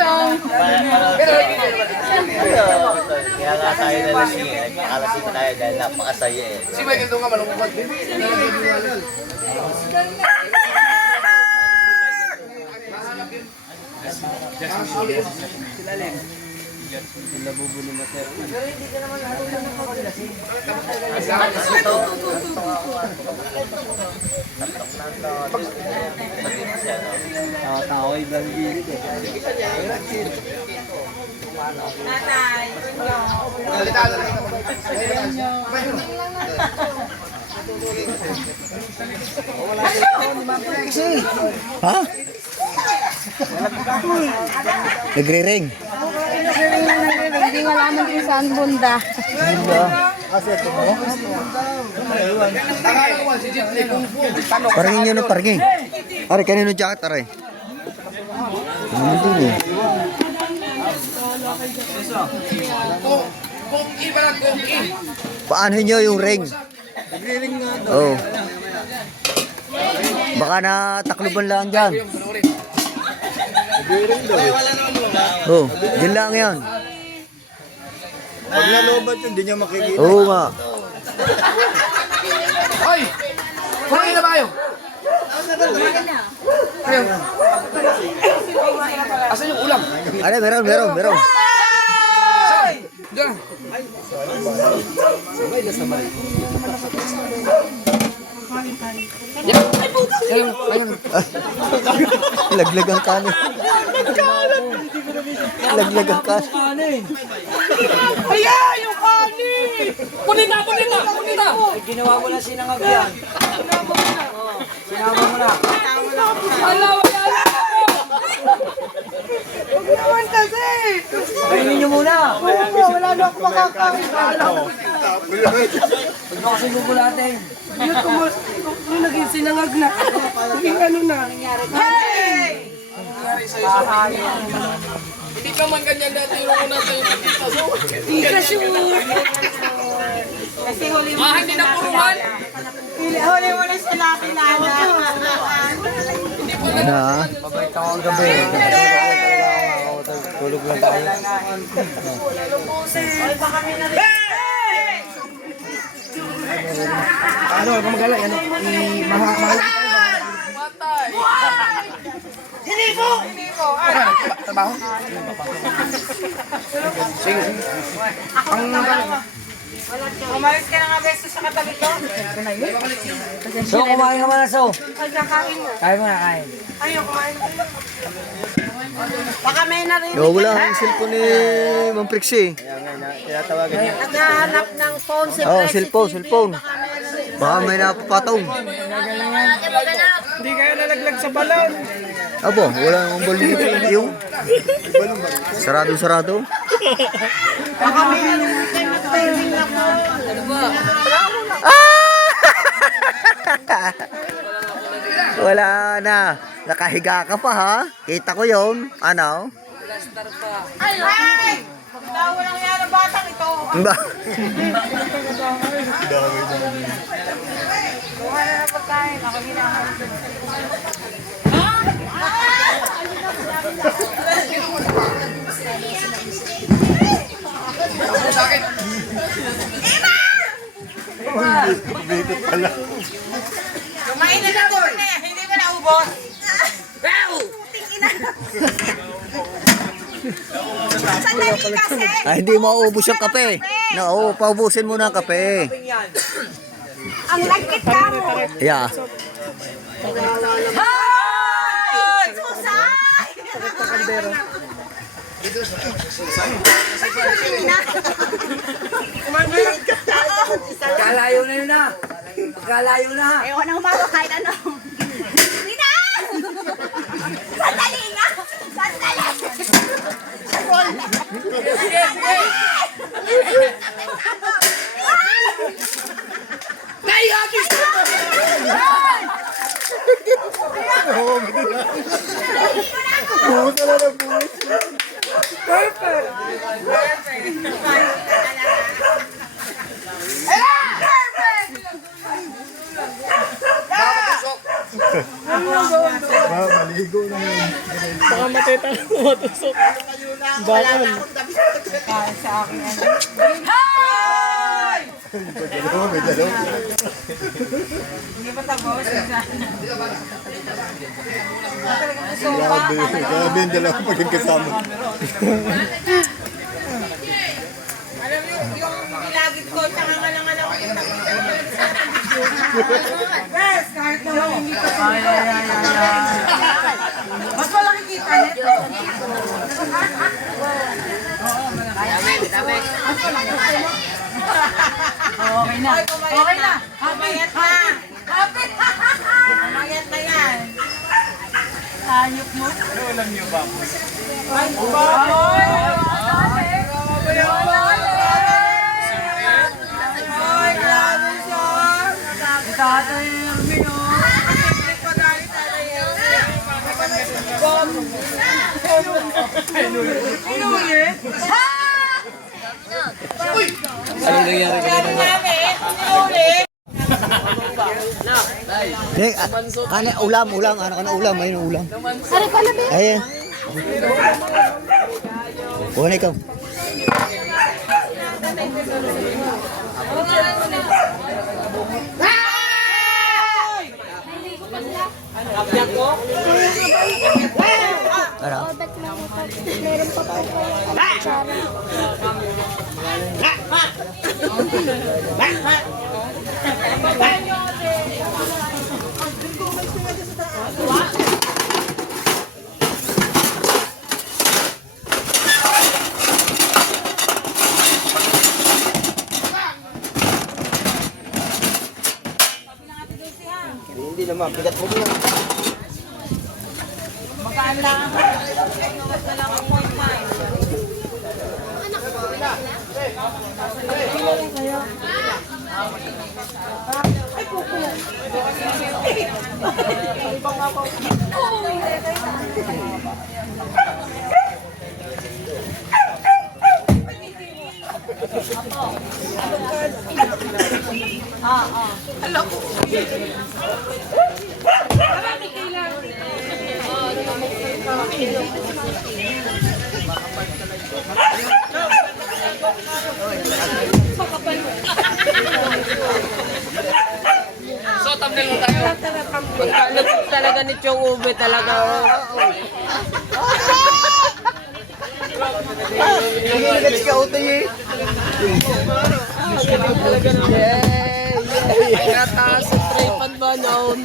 Chong. Kaya nga tayo nalasing eh. Nagpakalasing tayo dahil napakasaya eh. Si Michael doon nga malungkot. Tao-tao'y blanggit eh. Tatay. Ha? Nagre-ring. Hindi malaman kung saan bunda. Parangin nyo na parangin. Aray, kanino jacket, aray? Ano din eh? Kung iba lang kung Paano nyo yung ring? nagre-ring nga daw. Oo. Baka na takluban lang dyan. Nagre-ring daw. Oo, dyan lang yan. Pag nalobat yun, hindi nyo makikita. Oo nga. Hoy! Kumain na ba kayo? Ayun. Asan yung ulam? Ano, meron. Diyan. Ayun. Laglag ang kanin. Laglag ang kanin. Ayan! Yung kanin! Punita! Ginawa mo na sinangag yan. Sinama mo na. Wala! Huwag naman kasi! Kainin nyo muna. Wala na ako makakain. Huwag mo kasi gugulatin. Yun, kung naging sinangag na. Naging ano na. Hey! Hindi ka man ganyan dati yung ako natin yung nakita. So, hindi ka sure. Kasi huli mo Hindi na puruhan. huli mo na sila kilala. Na. Mabait ako ang gabi. Tulog lang tayo. Ano, kung magala, ano, mahal. Hindi po! Trabaho? Sige. Umalis ka na nga beses sa katabi ko. So, kumain ka muna, So. Pagkakain mo. Kain mo na, kain. Ayaw, kumain ka. Baka may narinig. Wala ang cellphone ni Ma'am Prixie. Naghahanap ng phone si Oh, Prexy cellphone. TV. Baka may narinig. Baka may napapatong. Hindi kayo nalaglag sa balon. Abo, wala akong balon yung. Sarado. Baka may nagtailing na po. Wala na. Nakahiga ka pa ha. Kita ko yun. Ano? Ay! Walang yan ang batang ito. Ba? Kuha na ng pagkain. Ako ginahanap. Sa akin. Kumain na lang doon eh. Hindi mo naubos. Sandali kasi. Hindi mauubos yung kape. No, paubusin mo na ang kape. Ang lagkit ka mo. Yeah. Hoy! Susay! Kalayo na yun na. Kalayo na. Ayaw na umawa kahit ano. Rina! Sandali nga! Sandali! Sige. Naihagis! Perfect! Maligo na yun. Baka matitang matusok. Bakal. Kain sa akin ano. May dalaw. Hindi pa tapos. Grabe yung dalawa pagkakasama. Alam mo yung nilagit ko, tsaka nga lang alam ko. Yes, kahit naman hindi ko. Mas malaki kita nito. Okay na. Okay na. Kumayat na. Kumayat na yan. Ayok mo. Ano alam niyo ba? Ay, baboy! Ay, grabe siya. Tatay yung mino. Pagalit tatay yun. Inulit? Ano nangyari Sabi namin, inulit. ulam. Ano ka na ulam? Ayun ulam. Ayun. Kuha na ikaw. Ano? Meron pa po kutsara. Hindi naman, bigat mo yun. Magaan lang. Inuwas na lang ang point time. Pagkalap talaga ni Chong Ube talaga. Nagigilagad si Kautoy eh. Nataas sa tripan ba noon?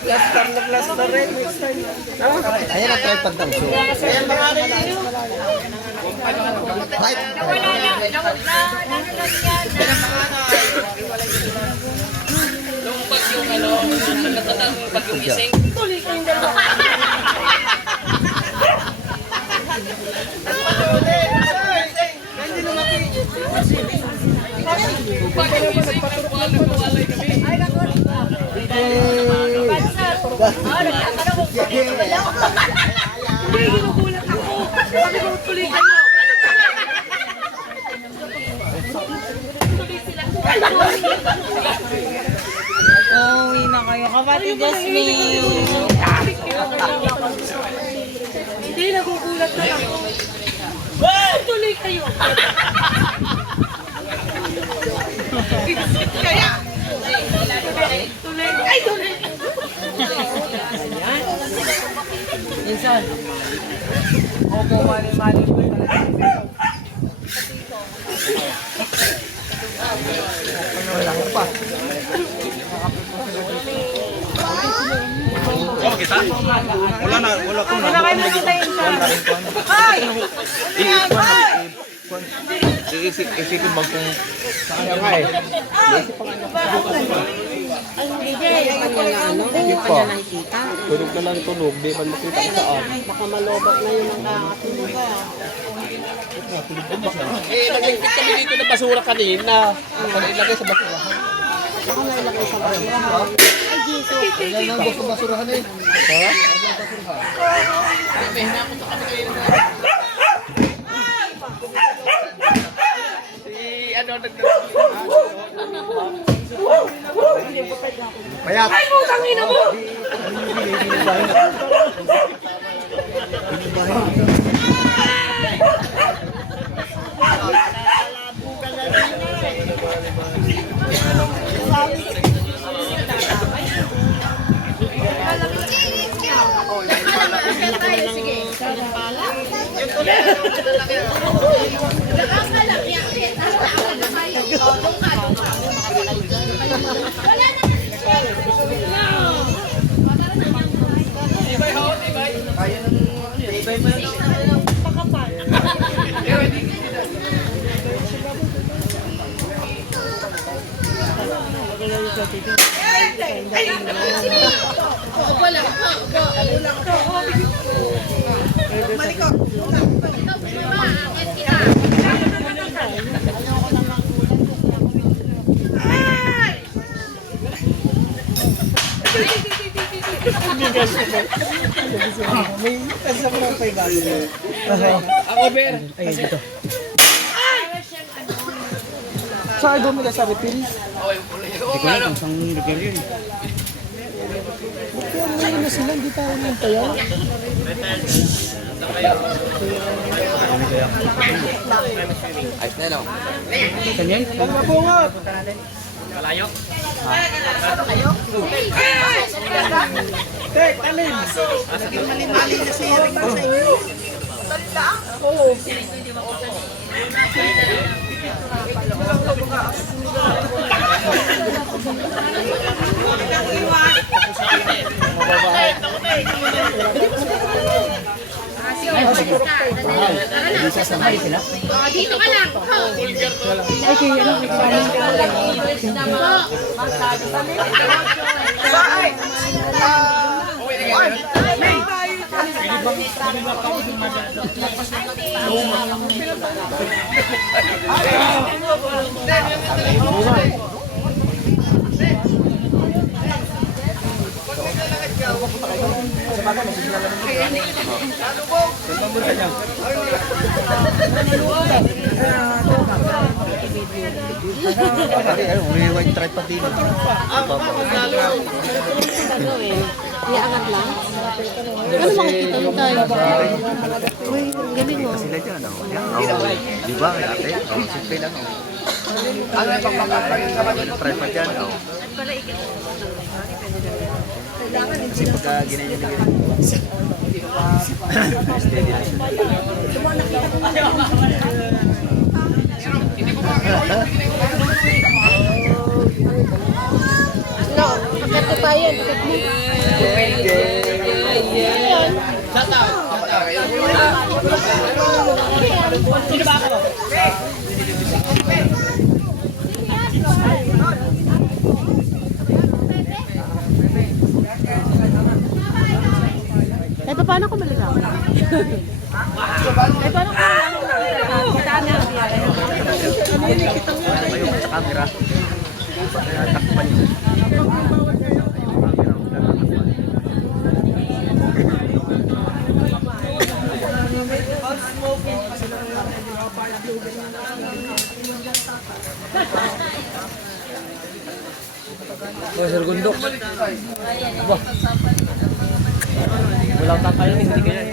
Plaster na plaster rin. Ayan ang tripod daw. Right. Uuwi na kayo. Kapatid Jasmine. Hindi, nagugulat na ako. Tuloy kayo. Minsan. Opo, mali-mali ko talaga. Wala ko Wala kayo nakita yun sa... Ay! Isipin bang kung saan nga eh. Hindi pa niya nakikita. Tunog na lang tunog, di man makita kung saan. Baka malobak na yun ang kakatulog ka. Nagligpit kami dito ng basura kanina. Ilagay sa basura. Baka nailagay sa basura. Ay, Jesus. Yan ang gusto basurahan eh. Si ano nag Payat. Ay, putang ina mo! Saan doon nila sa refill? Hindi ko alam kung saan lugar yun. Kaya na sila, hindi tayo nang tayo. Ayos na, no? Saan yan? Tama po nga. Malayo? Tek, alin? Mali na siya rin sa inyo. Oo. Dito ka lang. Ay, kaya ano? Pare, ayun, may white tripod din. Iangat lang. Ano makikita mo tayo? Uy, galing mo. Sila dyan, oh. Yan, oh. Di ba, kay ate? Oh, simple lang, oh. Yung tripod dyan, oh. Kasi pagka ginanyan na ganyan. Steady lang siya. No, pakat ko pa yan. Pakat mo. Eh, paano ko malalaman? Eh, paano ko malalaman? Kita na. Ayun, sa camera. Takpan yun. Sir Gundok. Aba. Walang tatayo, hindi ka yan.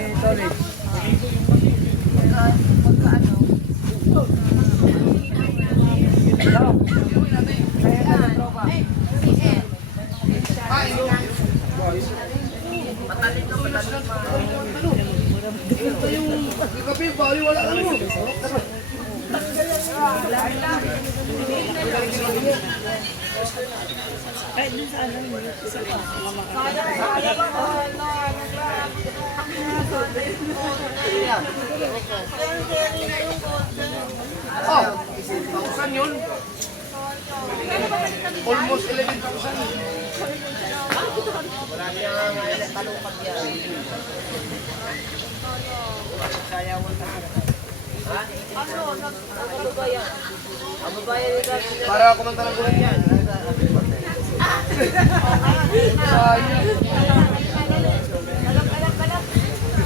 Para kumanta ng gulat yan.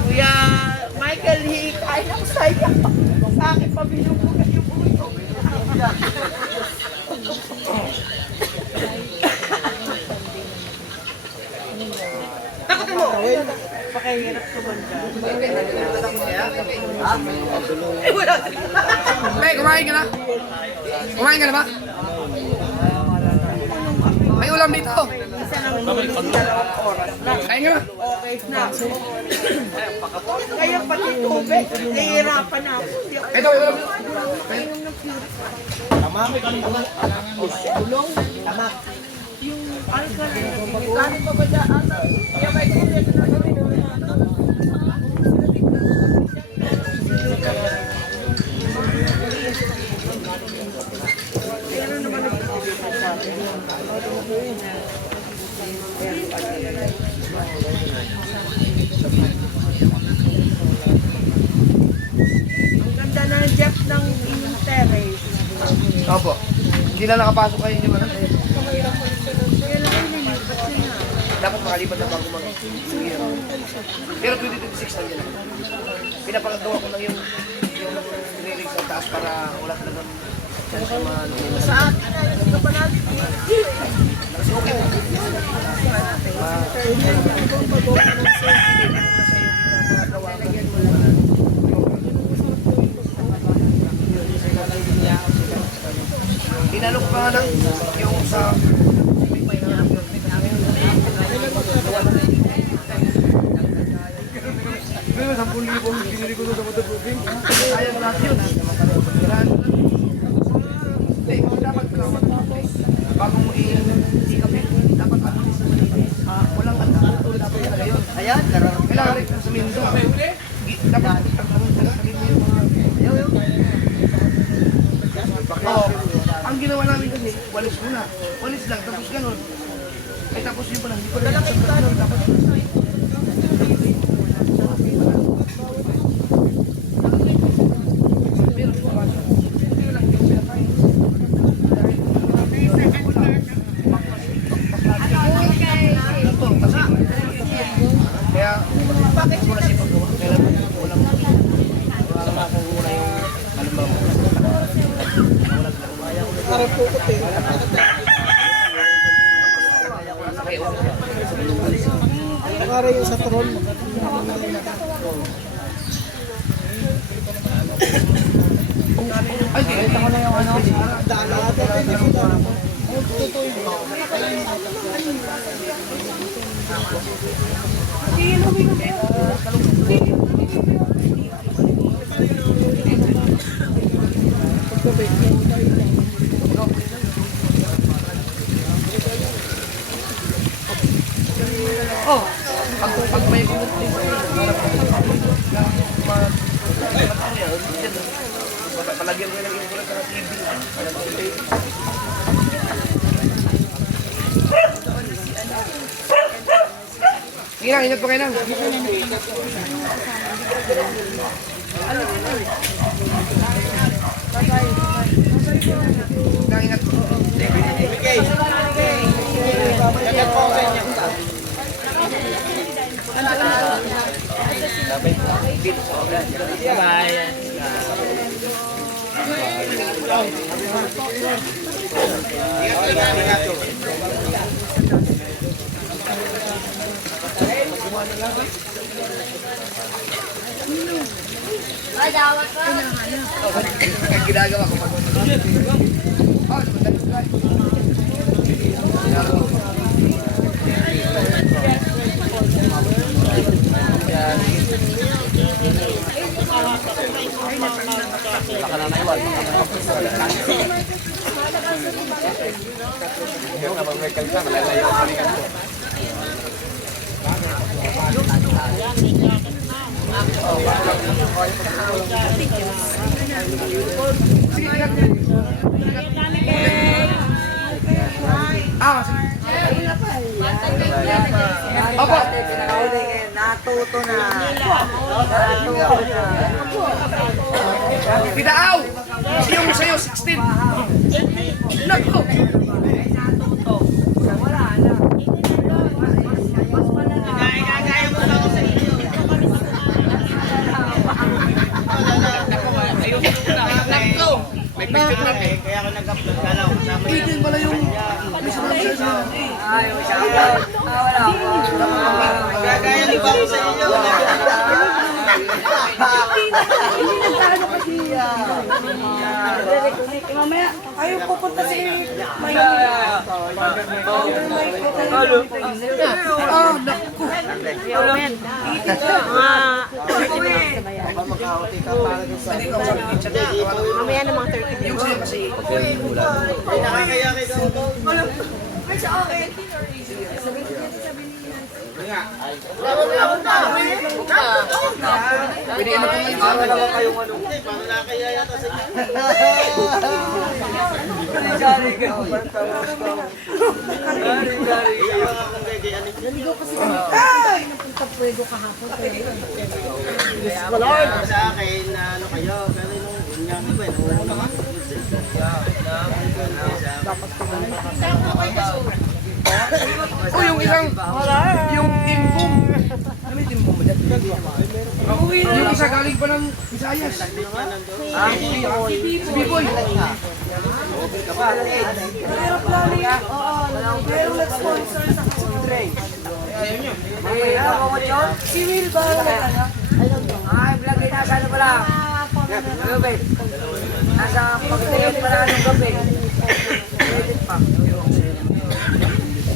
Kuya Michael, hihikain ako sa'yo. Sa akin, pabinubugan yung buhay ko. Hey, kumain ka na? Kumain ka na ba? May ulam dito. Kain ka na? Kaya pati tubig, nahihirapan na ako. Ito, may ulam. Ang ganda ng Jeff ng inyong terrace. Opo. Hindi na nakapasok kayo niyo ano? Dapat makalipat na bago mga pero 2026 na yan. Pinapagagawa ko lang yung lyrics sa taas para wala talagang Sa akin na, yung kapanag. kasi okay. Inalok pa nga lang yung sa pero 10,000 pinili ko doon sa Motovloging. Sayang lahat yun. Hindi, dapat bagong i-kape, dapat walang dapat talaga yun. Ayan, karoon. Kailangan rin sa mindo. Dapat ang ginawa namin kasi, walis muna. Walis lang, tapos gano'n. Ay tapos yun pala, hindi ko lang sa gano'n. Tapos kaya, bakit mo na siya paggawa? Kailan mo walang wala makukuha yung alam Para yung sa tron. ay, kita ko na yung ano. Oh, pag may pumunting palagyan mo yung ito sa TV. Sige lang, ingat pa kayo lang. Ingat po. Ingat po sa inyo. Ginagawa ko pag Opo. Natuto na. Pidaaw! Yung sa'yo, 16. Nako! May question na kaya ako nag-upload ka lang. Kasama yun. Itin pala yung... Ay, wala. Mamaya, ayaw pupunta si Maynila. Oh, naku. Mamaya na mga 30 Yung sa'yo kasi, pwede ka magkakalit. Sa akin, na ano kayo, pero nung yun nga ko, nung Oh, yung isang, yung timbong. Ano yung timbong mo dyan? Yung isa galing pa ng Visayas. Si Biboy. Pero let's sponsor sa Dre. Si Will ba? Ay, vlog din nasa ano pala? Gabi. Nasa pagtingin pala ng gabi. Edit pa.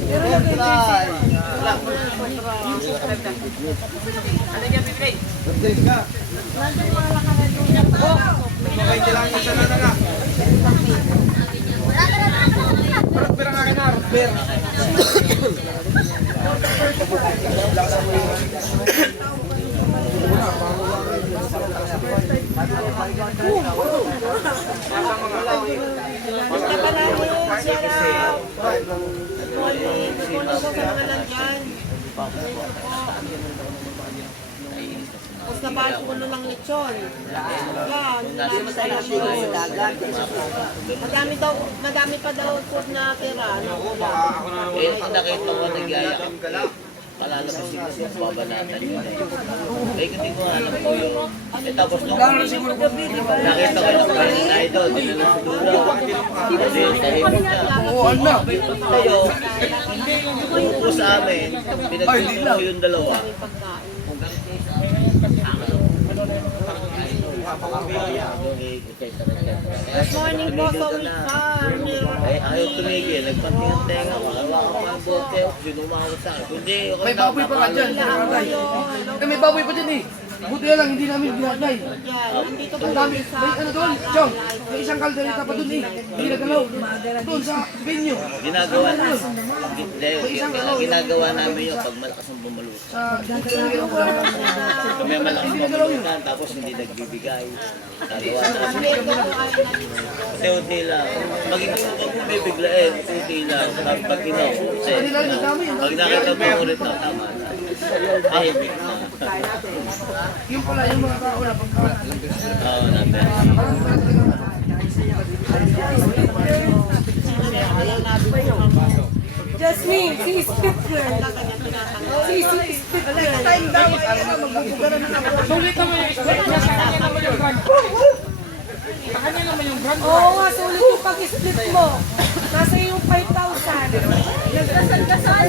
Pero nag-enjoy Tapos nabahal ko ng lechon. Yan, madami pa daw food na tira. Eh, nakita ko nagyayakap ka lang. Malalabas sila sa babanatan yun eh. Eh, hindi ko alam po yung... Eh, tapos nung... Nakita ko yung first idol, dinala siguro. Kasi tahimik na. Oo, ano? Tayo, yung po sa amin, pinagpipin ko yung dalawa. Good morning po, Tommy Farm. Eh, ayaw tumigil. Nagpantingan tenga ko. Hawakan ko ang bote. Sinumawag sa akin. Kundi, ako May baboy pa ka dyan. Eh, may baboy pa dyan eh. Buti na lang, hindi namin ginagay. Nandito po Ang dami. May ano doon, Chong. May isang kaldereta pa doon eh. Hindi nagalaw. Doon sa venue. ginagawa namin. Ginagawa namin yun pag malakas ang bumulot. Sa Kami malakas ang bumulutan, tapos hindi nagbibigay. Gagawa namin. Unti-unti lang. Pag bibiglain, unti lang. Pag kinauusin. Pag nakita mo ulit na tama na. Tahimik na. yung pala, yung mga tao na pagka... Oo, natin. Jasmine, si Spitler. Si Spitler. Sulit naman yung split niya, sa kanya naman yung brand. Sa kanya naman yung brand. Oo nga, sulit yung pag-split mo. Nasa yung 5,000. Nagkasal-kasal.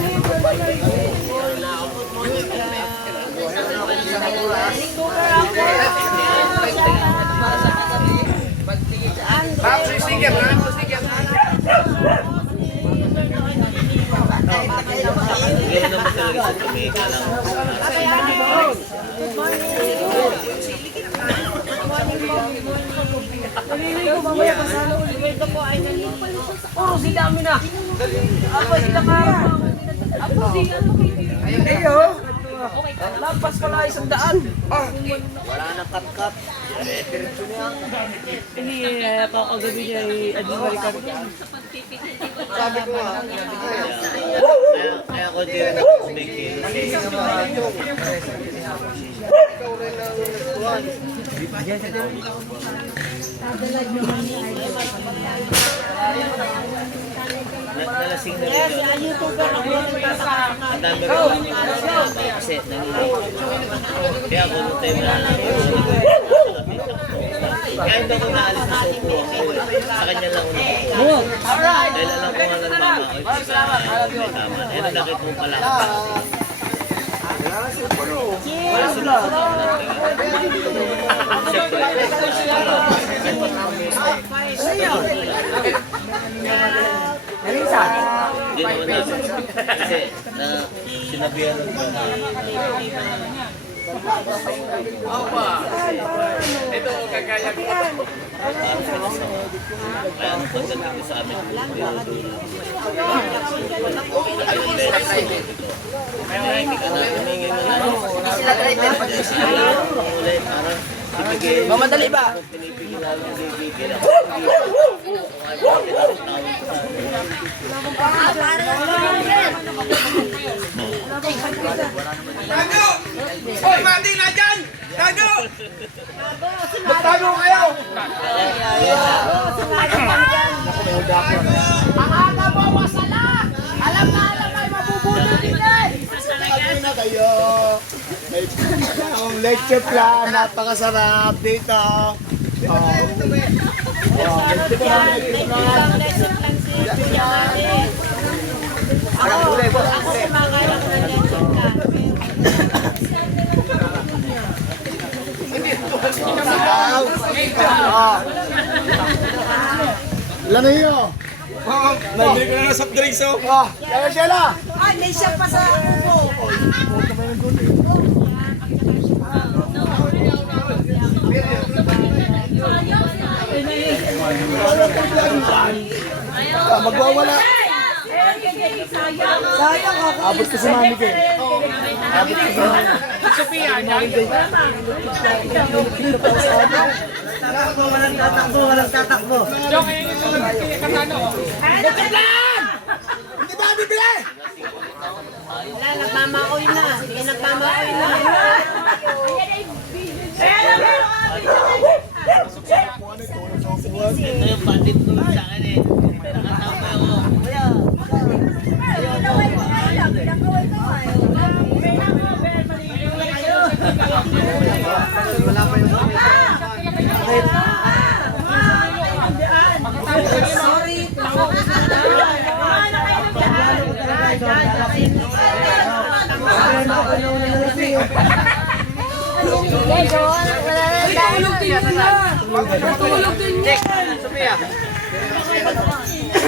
Tapos yung sticker, maraming po sticker. Ganyan naman talaga sa tumika lang. Naliligo mamaya pasalo ulit. Ito po ay naliligo. Oh, sila amin na. Ako sila ka. Ako sila. Ayun eh, oh. Lampas pala 100. Wala nang cut-cut. Hindi, kakagabi niya i-admire Sabi ko nga. Kaya ako din na kumikil. Nalasing na rin Yes, yun. YouTuber ako. Ang dami rin kasi nangyayari. Kaya ako nung time na kaya hindi ako naalis na sa upo ako. Sa kanya lang ako nakupo. Dahil alam ko nga lang mama ko sa may tama. Eh, nakita mo pala ako. Elisa. Hindi naman natin. Kasi na sinabihan ng Ito, kagaya ko. kaya nung pagdating ko sa amin, humingi mo na. Sila driver pag Ulit, parang ibigay. Mamadali ba? Pinipigil lang yung bibigil. Tago! Hoy, mati na dyan! Tago! Magtago kayo! Ang aga mo, wasala! Alam na alam ay mabubulol din yan! Sabi na kayo. May ang lecture plan, napakasarap dito. Ilan na iyo? Nabili ko na ng soft drinks, oh. Kaya Sheila. Ay, may siya pa sa upo! Magwawala. Sayang ako! Abot ko si Mami Ken. Abot ko si Mami. Walang tatakbo. Hindi ba bibili? Wala, nagmamaoy na. Hindi nagmamaoy na. Ito yung bandit ko sa akin eh. Nakatama ako.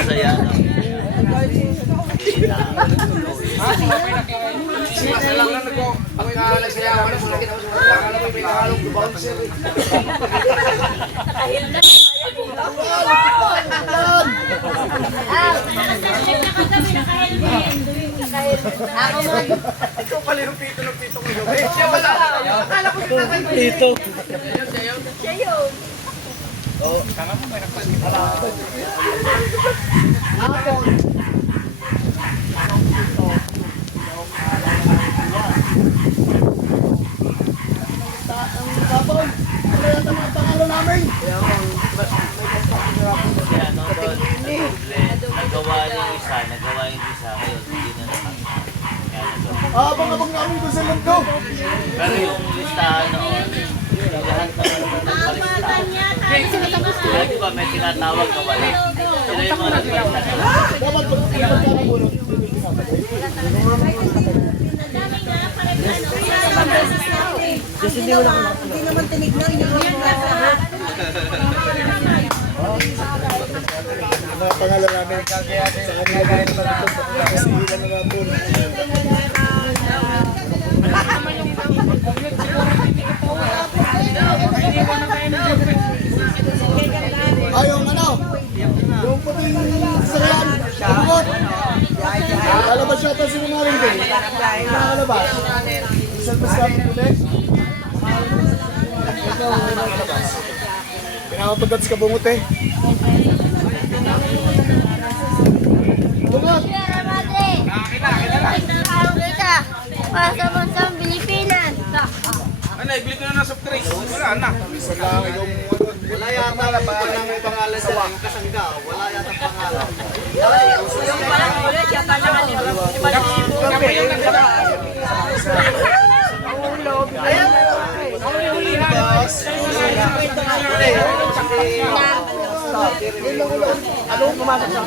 Masaya. Masalang lang ako. Ako yung kakalag sa yaman. Mula kita ko sa mga akala mo may kakalong bouncer. Ikaw pala yung pito ng pito ko. Siya pala. Akala ko si tatay ko. Pito. Siya yun. Tama mo, may nagpapalapad. Nagawa niya yung isa, nagawa yung isa, ngayon hindi na nakakita. Abang-abang namin doon sa lando. Pero yung listahan noon, lahat naman nagpalista. Lagi ba may tinatawag na wala? Sila yung mga nagpalista. Dapat magkakabunod. Hindi naman tinignan yung Mga pangalan namin. Sa kanila gaya naman ito. Kasi ilan na lang po. Yung ano? Yung puting sarayan. Bukot. Lalabas yata si Maring din. Lalabas. Isang masabi ulit. Pinakapagat sa kabungot eh. Bungot! Kita, pasa bansang Pilipinas. Ano, ibili ko na ng soft drinks. Wala na. Isa lang yung wala yata na pangalan ng pangalan sa yung kasangga. Wala yata pangalan. yung parang ulit, yung parang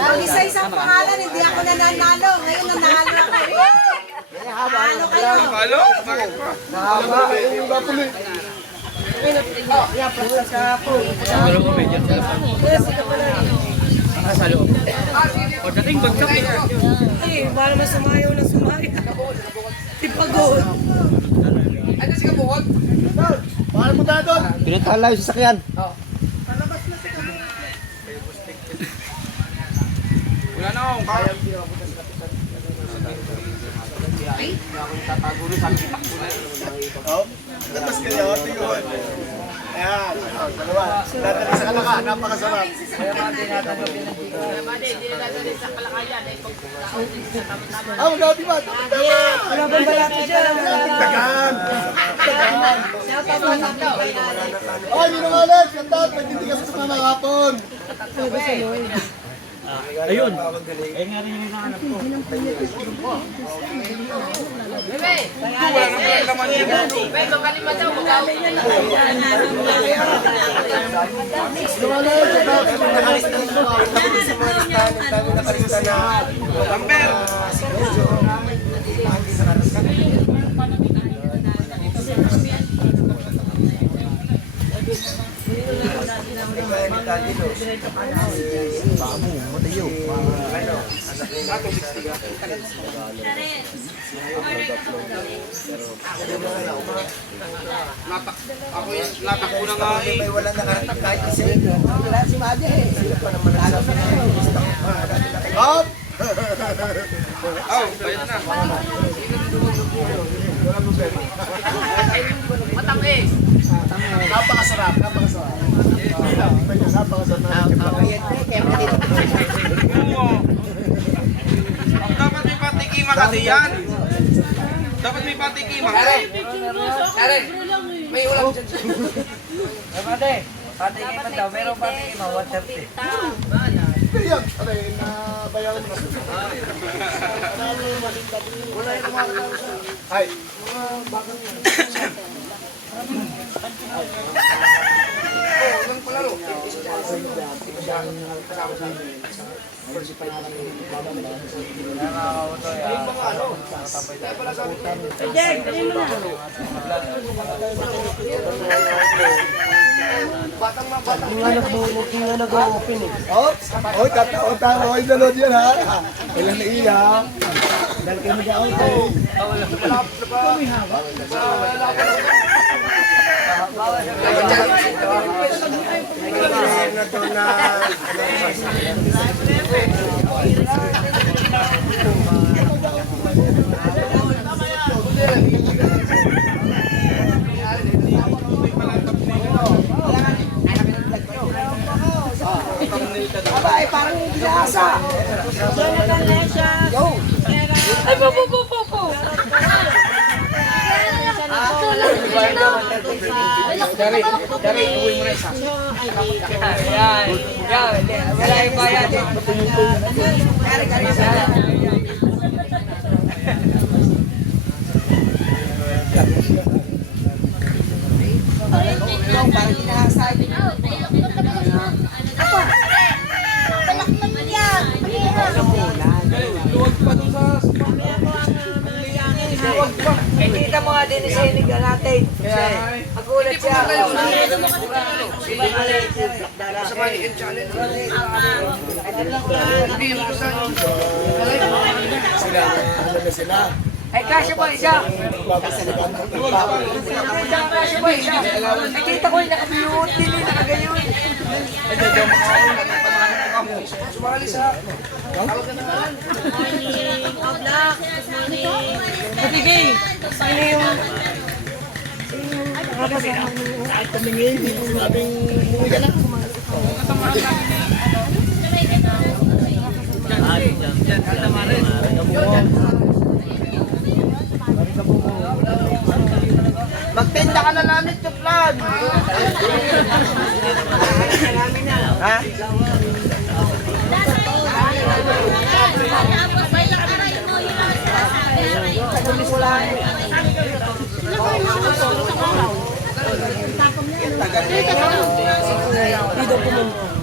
Ang isa-isang pangalan, hindi ako nananalo. Ngayon nanalo ako. Ano kayo? Mahaba. Yung bapuloy. Eh, para mas sumayaw na sumayaw. Tipagod. Ano si Kabukod? Paano mo tayo doon? Pinuntahan lang yung sasakyan. Oh, labas kayo. Tingnan mo. Ayan. Dalawa. Dadali sa kalaka. Napakasarap. Ah, magkakati ba? Wala bang balata dyan? Tagan. Oh, hindi naman ulit. Ganda. Pwede hindi ka sa mga hapon. Natakbo na nga eh. Wala nakarating kahit isa. Up! Oh, bayad na. Matamis. Napakasarap. Napakasarap. Napakasarap. Dapat may patikima kasi yan. Dapat may patikima. Karen, may ulam dyan. Patingin pa daw, meron patingin mo, 130. Yan. Aray, nabayaran mo. Ay. Oh, kataon tayo. Ay, nanood yan ha. Kailan na iya. Dahil kayo mag-outing. Ay, parang ginasa. Jonathan Lesha. Go. Ay, po. Dari, uwi mo na isa. Yan. Wala yung bayad. Parang ginasa. Eh, kita mo nga din sa iniga natin. Magulat siya. Sa Malikin Challenge. Sila. Ay, kasya mo isa. Kasya mo isa. Nakita ko yung naka-beauty, nakagayon. Sumali sa... Patigay. Sino yung... Tumingin. Sabing umuwi ka na. Magtinda ka na namin yung plan. Ha?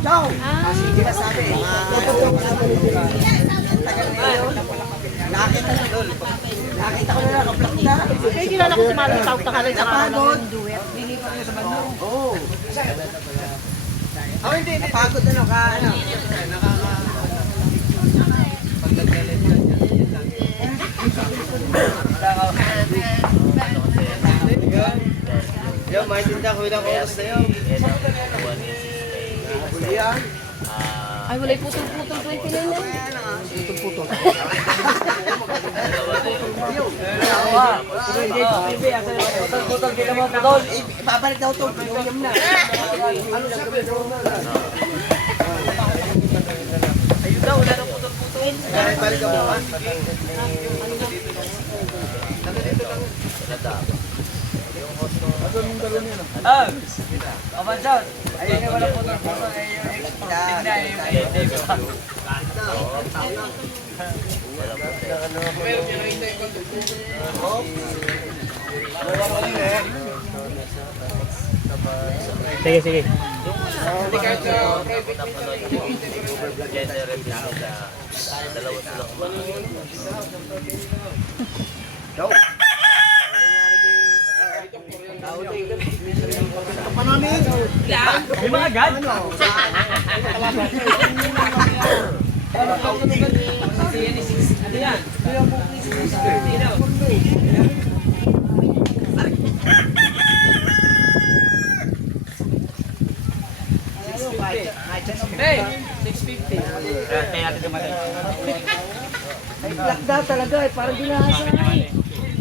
Ciao. Sige na sabi. Nakita ko na lang, kaplak na. Kaya kilala ko si Marlon Tawag Takalay sa Napagod. duet. Nilipat niya sa bando. Oo. Hindi. Napagod ano ka, ano. Yo, maintindihan ko ilang oras na yun. Ay, wala'y putol-putol 29 na. Putol, di naman putol. Ibabalik daw ito. Iunyam na. Ano sabi? Ayun daw, wala nang putol-putol. Balik ka mo, ha? Abansyon. Ayun nga wala putol-putol. Ayun yung Sige, sige. Gender reveal sa dalawa sila kumain. Ay, black daw talaga eh. Parang ginahasa eh.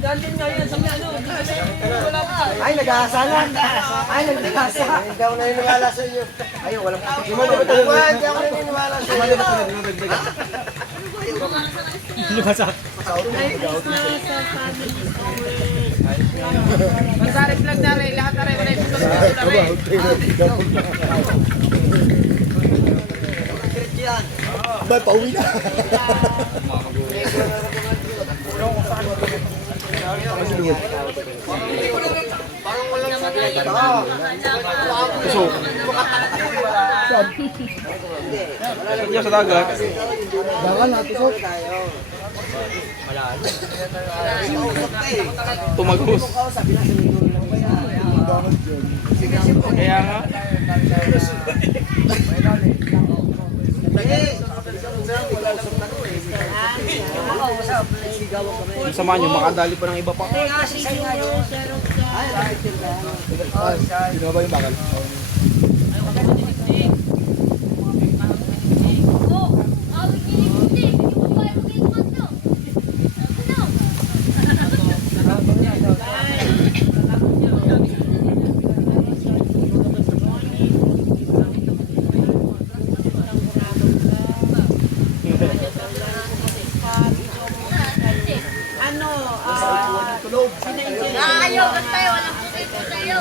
Gantin nga yan sa mga ano. Wala pa. Ay, nag-aasalan. Ay, nag-aasa. Hindi ako naniniwala sa inyo. Ayun, walang putik. Hindi ako naniniwala sa inyo. Masari vlog na rin. Lahat na rin. Wala yung putol-putol na rin. Ba, pauwi na. Diyan sa dagat. Dagan na, tusok. Tumagos. Kaya nga. Yung samahan nyo, makadali pa ng iba pa. Ginawa ba yung bakal? Ayaw, basta walang puti po sa'yo.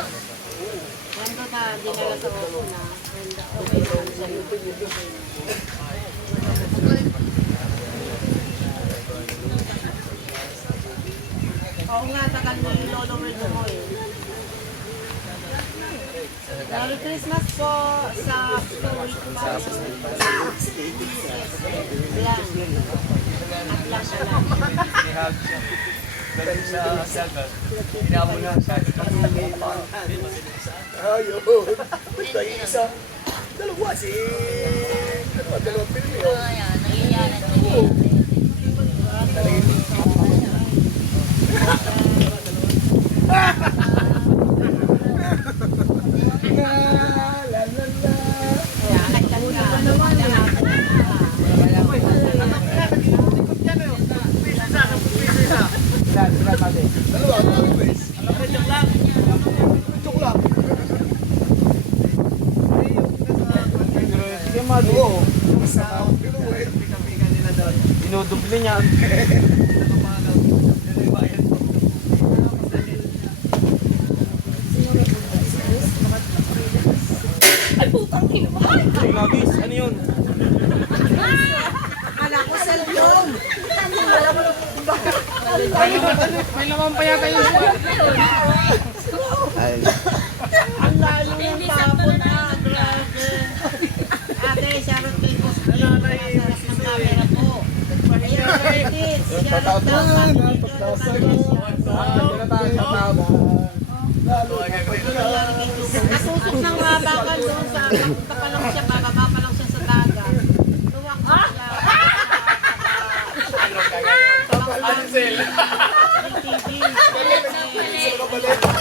Nando na dinala sa opo na. And okay lang siya. Oo nga, tagal mo yung lolo mo eh. Merry Christmas po sa story ko pa. Lang. At lang siya lang. Ayun. Basta yung isa. Dalawa si... Dalawang Pilipino. Dalawa, ano guys? Ito lang. Sige, Mado. Sa Pilipino. Dinudubli niya. Nagis, ano yun? Akala ko cellphone. May laman pa yata yung Ang layo ng tapon na, grabe. Ate, shoutout kay Boss Kim. Sarap ng camera po. Ayun, kids. Shoutout daw sa Asusok ng mga bakal doon sa papunta pa lang siya, bababa pa lang siya sa dagat. Tuwak siya.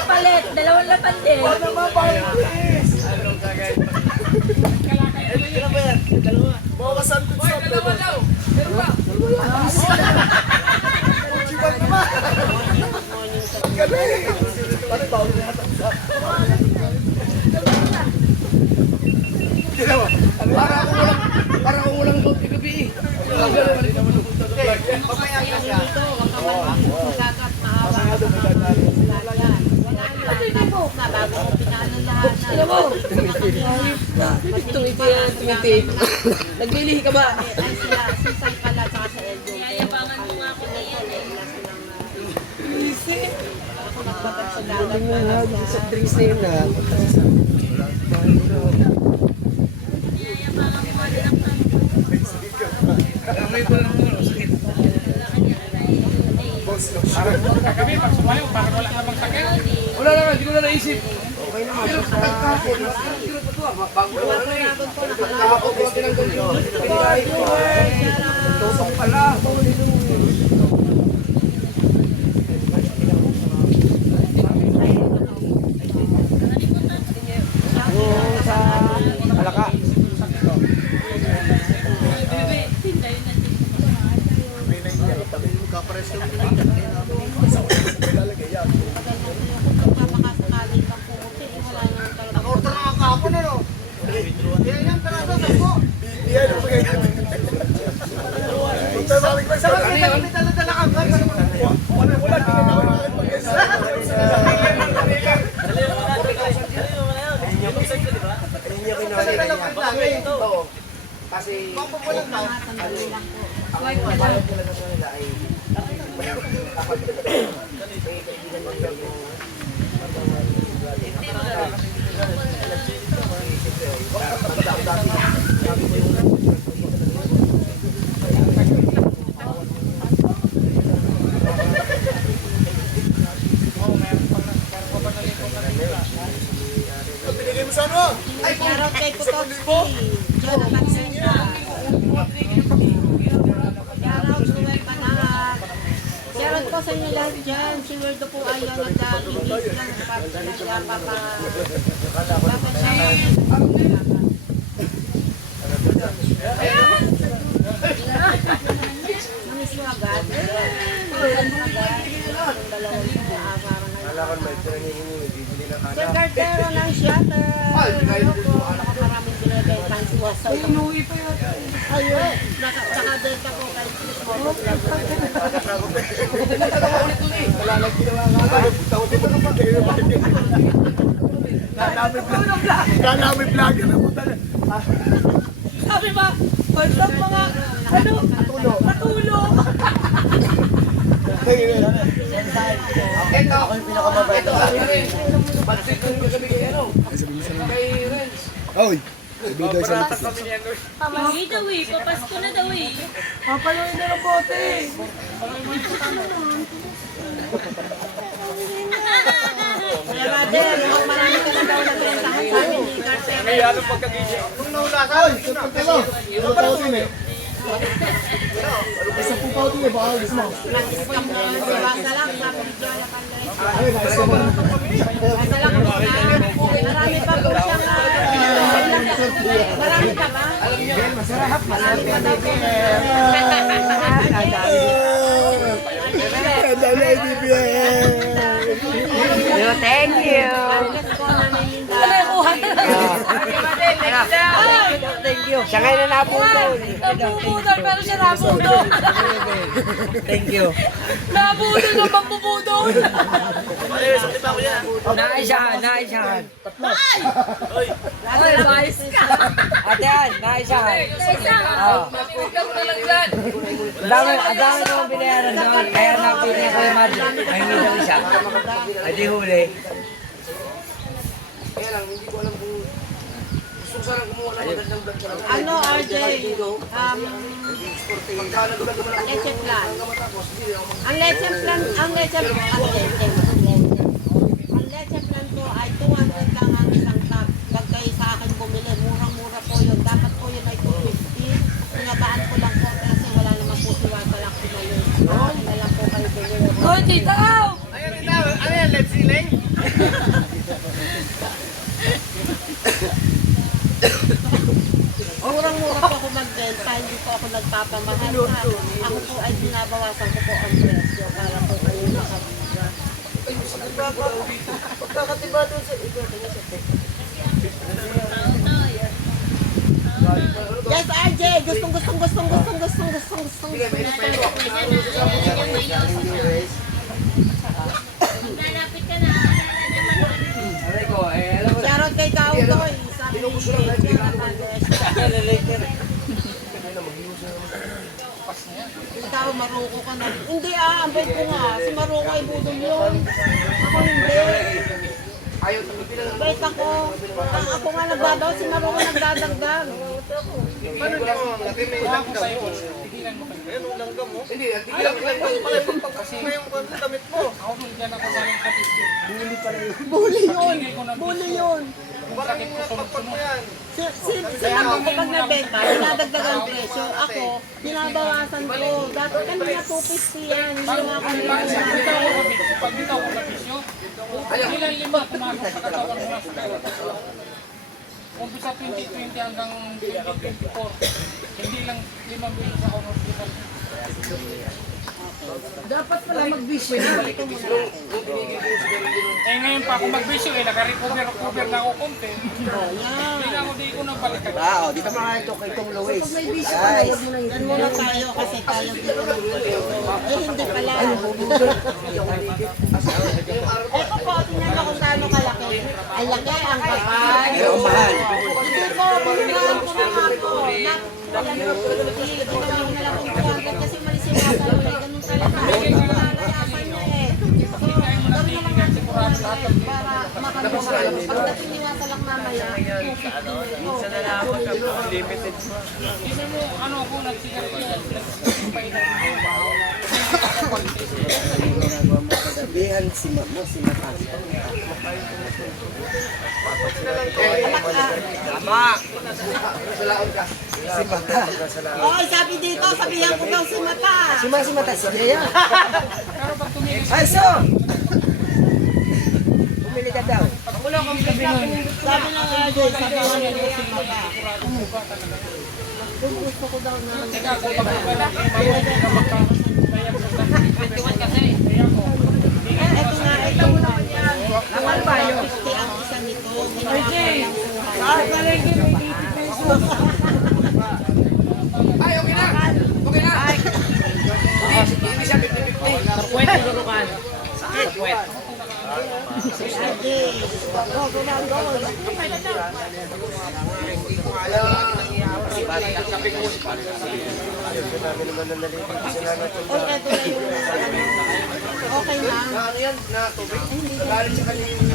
Palit, dalawang lapan din. Mawasan ko sa Chiban naman. Galing. Paano ba? Para kung walang doon gabi. Mamaya ka siya. Dagat, maawa. Na bago mo pinalalahan na. Naglilihi ka ba? Ay sila, sisay pala, tsaka sa Eldo. Yayabangan mo nga ako na yan eh. Ako nagbagat sa dagat para Sa drinks na yun na. Yayabangan mo nga din ang Wala naman, hindi ko na naisip. Kahapon ko lang tinanggal yun. Tusok pala. Malaka. magpapakasakali pang pumunti. Wala naman talaga. Order na ang kahapon ano? Yan peraso sa ko. Yan ang pagay. Punta balik ba sa kami dala-dala ka ba? Wala tinatawag na akin mag-isa. Kasi Papawalan na. Sandali lang po. ang pagbayad talaga sa nila ay dapat kaibigan mo yung Binigay mo sa ano? Shoutout kay Potowski. Jonathan Sena. Shoutout Ruel Manahat. Shoutout po sa inyo lahat dyan. Si Werdo po ayaw nag-inis lang. Namiss mo agad. Ang dalawang Kalakan may training mo, bibili na Sir Cartero ng shutter. Ano po, nakakaraming binibentang suwasaw. Inuwi pa yun. Ayun, tsaka delta po kay Moto Vlog. Kala may vlogger na po talaga. Sabi ba? Basta mga, ano? Patulong. Ito, ito rin. Pag-fit ko kami kay ano? Kay Renz. Oy, ibigay sa Pamagi daw eh, papasko na daw eh. Papaluin na ng bote. Kaya natin, mukhang marami ka na daw nagbentahan sa amin ni Cartero. Nung naulasan, pagkalo. Ano pa din eh? Isa po pa din eh, baka alis mo. Nag-scam na lang si Basa lang, sabi ni Joanna Panday. Ay, guys, come on. Basa lang po na, marami pa po siyang, marami pa ba? Marami pa daw po. Dali, IDBN. Thank you. Market ko na nilinda. Thank you. Siya ngayon na naputol. Nabubudol, pero siya nabudol. Thank you. Nabudol ng pambubudol. Naisahan, naisahan. Ay, bias ka. Ate Ann, naisahan. Ang dami naman binayaran doon. Kaya napili ko yung Madrid. Ay, hindi daw isa. Ay, di huli. Kaya lang, hindi ko alam kung gusto sana kumuha ng magandang vlog ka lang. Ano, RJ? Leche plan. Ang leche plan po ay 200 lang ang isang tub. Pag kayo sa akin bumili, murang-mura po yun. Dapat po yun ay 250. Pinabaan ko lang po kasi wala naman po siwa sa lang pumalit. Wala lang po kayo bumili. Hoy, tita! Ano yan, let's ceiling? Murang-mura po ako magbenta, hindi po ako nagpapamahal. Ako po ay binabawasan ko po ang presyo para po kayo makabila. Pagkakatiba doon sa ito. Yes, RJ! Gustong. Maglalapit ka na. Aray ko, alam mo. Sharon kay Kautoy. Sabi ni ikaw, maruko ka na. Hindi ang bait ko nga. Si Maruko ay budol yun. Ako hindi. Ayaw tumipil lang. Bait ako. Ako nga nagdadaw, si Maruko nagdadagdag. Paano niya mo? Kasi may langgam mo. Ayun, ang langgam mo. Hindi, tigilan ko lang. Kasi may yung damit mo. Bully yun. Parang napagpag mo yan. Si Maruko pag nagbenta, dinadagdagan ang presyo. Ako, binabawasan ko. Dapat kanina 250 yan. Hindi nga ako Pag dito ako napisyo, ilan lima pumasok sa katawan mo na sa katawan. Umpisa 2020 hanggang 2024, hindi lang 5 bilis ako ng hospital. Dapat pala magbisyo. Eh ngayon pa ako mag-bisyo naka-recover na ako konti. Hindi na ako di ko nang balikan. Dito mga ito kay Tong Luis. May bisyo ka na, huwag mo na yan muna tayo kasi tayo hindi pala. Ito po, tingnan mo kung gaano kalaki. Ang laki, ang kapal. Hindi po, pinunaan ko na nga po. Hindi na lang kung 200 kasi malisin nga sa ulit. Ganun talaga. Nalayasan niya eh. So, gawin na lang natin 200 para makamura. Pagdating niwasa lang mamaya, 250. Limited. Hindi mo ano ako nagsigarilyo. Sabihan si Mamo, si Mata. Tama! Salaon ka. Si Mata. Oo, sabi dito, sabihan ko daw si Mata. Si Mata, si Jaya. Pero pag tumingin Ay, so! Pumili ka daw. Sabi ng RJ, sabihan nila si Mata. Gusto ko daw na. teka kung pag-iba na, mayroon ka magkakasaya mo sa 21 kasi. Kaya ko. Ito nga, ito mo naman yan. Naman ba yun? 50 ang isa nito. RJ! Ay, okay na! Okay na! Hindi siya 50-50. Pwede turukan. Pwede. RJ! Oh, gumagawin. Okay, ito na yung okay na. Ano yan? Na tubig? Galing sa kanya yung...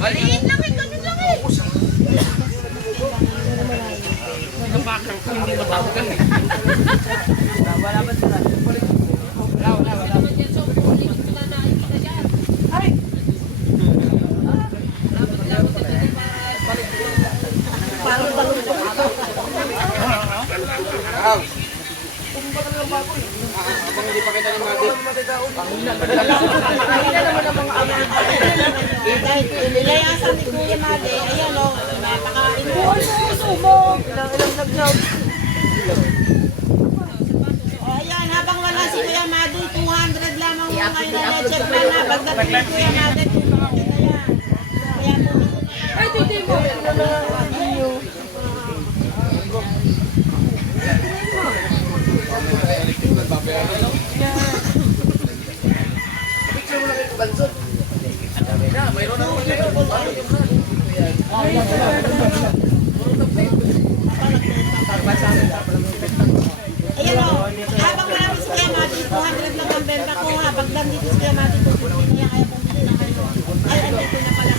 Maliit lang eh, ganun lang eh. Parang balong ko. Abang hindi pa kita ng mati. Dahil nilayasan ni Kuya Made, ayan o, napakain ko. O ayan, habang wala si Kuya Made, 200 lamang mo ngayon na leche plan na. Pagdating ni Kuya Made, 250 na yan. Kaya po, Ay, titi mo. Picture mo lang ito, Bansod. ayan o, habang wala si Kuya Made, 200 lang ang benta ko ha. Pag nandito si Kuya Made, 250 na yan. Kaya kung hindi na kayo, ay, andito na pala.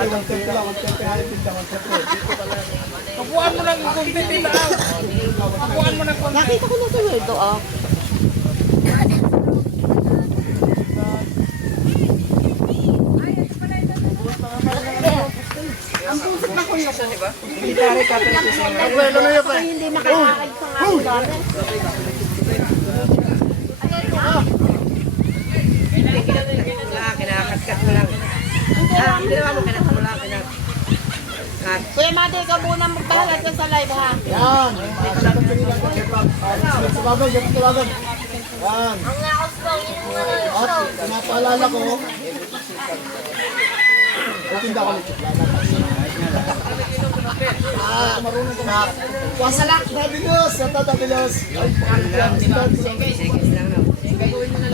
130 lang, 130 halipin lang, 130. Kabuuan mo ng konti din na. Kabuuan mo ng konti. Nakita ko na ito ito ah. Ang pusit na kuya ko. Bueno na yun pa. Hindi makakaig pa nga ako dati. Kinakatkat ko lang. Hindi naman mo kinakatkat ko lang. Kuya Mate, ikaw muna magbahala dyan sa live ha. Yan. Sa bagay, ganito tawagan. Yan. At pinapaalala ko, tinda ko nito. Marunong ko na. Wasalak, Dabilos! Santa Dabilos! Ay, pangalan yan.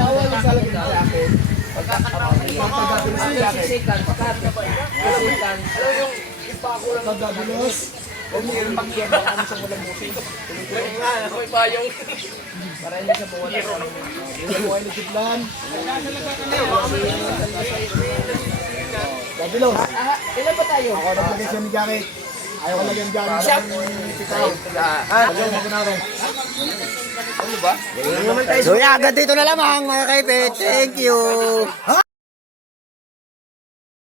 Bawal ang salagin sa akin. Pagkakatabilos sa akin. Dabilos. Dabilos. Ilan ba tayo? Ako nagbigay siya ni Jacket. Ayaw ko lagyan dyan. Pitaw. Ayaw mo ko na rin. So yeah, hanggang dito na lamang mga kaipit. Thank you.